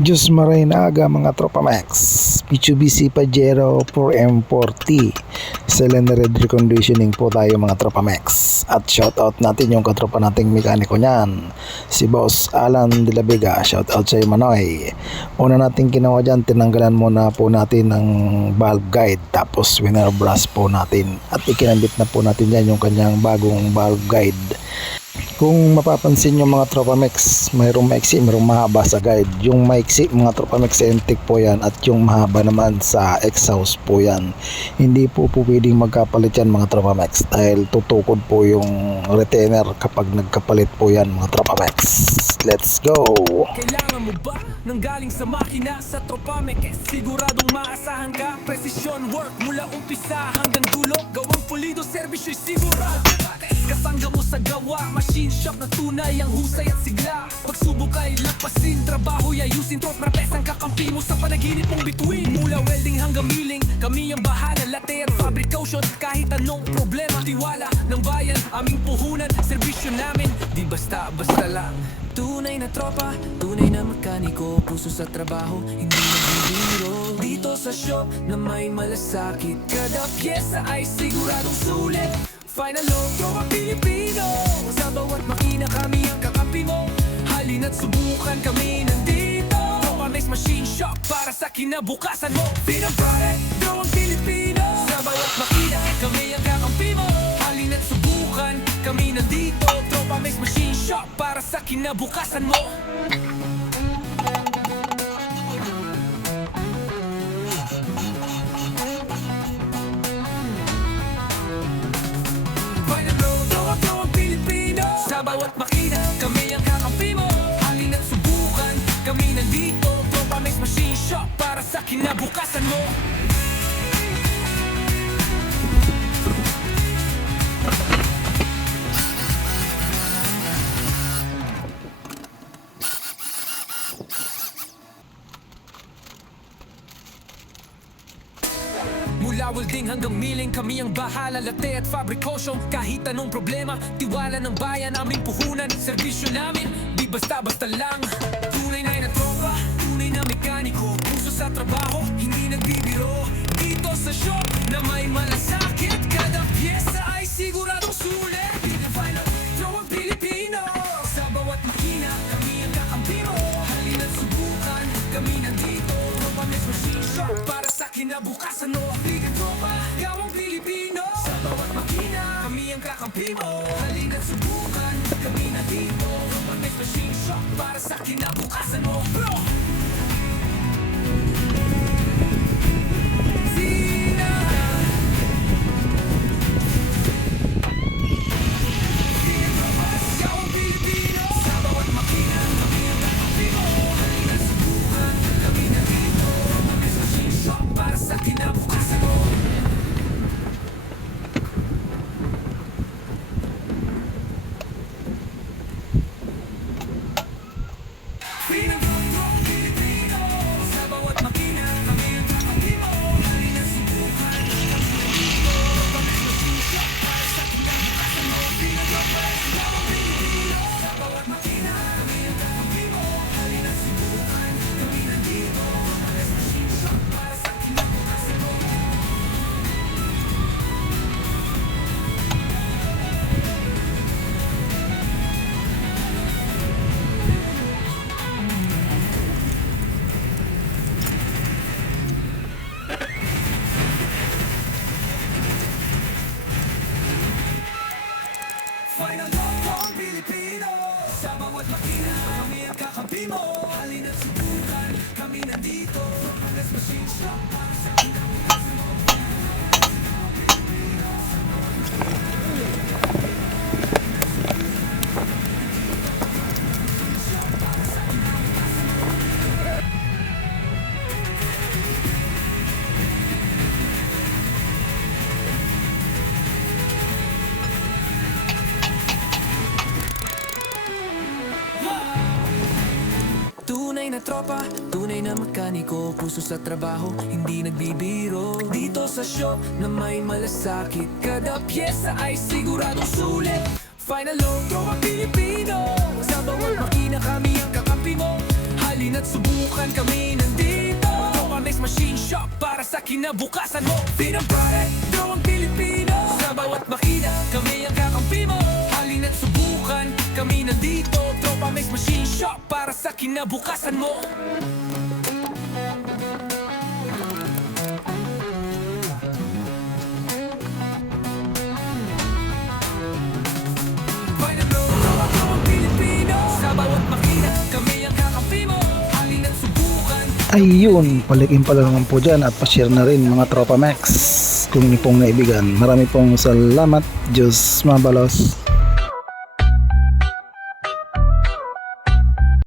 Diyos maray na aga mga tropa max, Mitsubishi Pajero 4M40 cylinder head reconditioning po tayo mga tropa max. At shoutout natin yung katropa nating mekaniko nyan, si Boss Alan de la Vega. Shoutout sa iyo Manoy. Una natin ginawa dyan, tinanggalan muna po natin ng valve guide, tapos winner brush po natin at ikinabit na po natin dyan yung kanyang bagong valve guide. Kung mapapansin nyo mga tropa mix, mayroong maiksi, mayroong mahaba sa guide. Yung maiksi mga tropa mix entik po yan, at yung mahaba naman sa exhaust po yan. Hindi po pwedeng magkapalit yan mga tropa mix, dahil tutukod po yung retainer kapag nagkapalit po yan mga tropa mix. Let's go! Kailangan mo ba nang galing sa makina sa tropa mix? Siguradong maasahan ka, precision work mula umpisa hanggang dulo. Gawang pulido, servisyo'y sigurado. Kasangga mo sa gawa, machine shop na tunay ang husay at sigla. Pagsubok ay lagpasin, trabaho'y ayusin. Trop na pesang kakampi mo sa panaginip mong bituin. Mula welding hanggang milling, kami ang bahala. Latte at fabrication, kahit anong problema. Tiwala ng bayan, aming puhunan. Serbisyo namin, di basta-basta lang. Tunay na tropa, tunay na mekaniko. Puso sa trabaho, hindi nagbibiro. Dito sa shop na may malasakit, kada pyesa ay siguradong sulit. Final load, tropa Pilipino. Sa bawat makina kami ang kakampi mo. Halina't subukan, kami nandito. Tropa Mix Machine Shop para sa kinabukasan mo. Pinang product, tropa Pilipino. Sa bawat makina kami ang kakampi mo. Halina't subukan, kami nandito. Tropa Mix Machine Shop para sa kinabukasan mo. Sa bawat makina, kami ang kakampi mo. Halina't subukan, kami nandito. Tropa Mix Machine Shop para sa kinabukasan mo. Mula welding hanggang milling, kami ang bahala. Latte at fabrication, kahit anong problema. Tiwala ng bayan, aming puhunan. Serbisyo namin, di basta-basta lang. Tunay na tropa, tunay na mekaniko. Puso sa trabaho, hindi nagbibiro. Dito sa shop na may malasakit, kada pyesa ay siguradong sulit. Final, tropa Pilipino. Sa bawat makina, kami ang kakampi mo. Halina't subukan, kami nandito. Tropa Mix Machine Shop para sa kinabukasan mo. Bigan tropa, gawang Pilipino. Sa bawat makina, kami ang kakampi mo. Halina't subukan, kami nandito. Tropa Mix Machine Shop para sa kinabukasan mo, bro. Zina. Bigan tropa, gawang Pilipino. Sa bawat makina, kami ang kakampi mo. Halina't subukan, kami nandito. Tropa Mix Machine Shop para sa kinabukasan mo. Sa bawat makina, kami ang kakampi mo. Halina't subukan, kami nandito. Tropa Mix Machine Shop para sa kinabukasan mo. Gawang Pilipino. Sa bawat makina, kami ang kakampi mo. Halina't subukan, kami nandito. Tropa Mix Machine Shop para sa kinabukasan mo. Final lock on Pilipino. Sa bawat makina, kami ang kakampi mo. Halina't subukan, kami nandito. Tropa Mix Machine Shop para sa kinabukasan mo. Tunay na tropa, tunay na mekaniko. Puso sa trabaho, hindi nagbibiro. Dito sa shop na may malasakit, kada pyesa ay siguradong sulit. Final load, tropa Pilipino. Sa bawat makina kami ang kakampi mo. Halina't subukan, kami nandito. Tropamex Machine Shop para sa kinabukasan mo. Pinang product, gawang Pilipino. Sa bawat makina, kami ang kakampi mo. Halina't subukan, kami nandito. Tropamex Machine Shop para sa kinabukasan mo. Find a road, gawang Pilipino. Sa bawat makina, kami ang kakampi mo. Halina't subukan. Ayun, palikin pala naman po dyan at pa-share na rin mga Tropa Max kung inyo pong naibigan. Marami pong salamat. Diyos mabalos.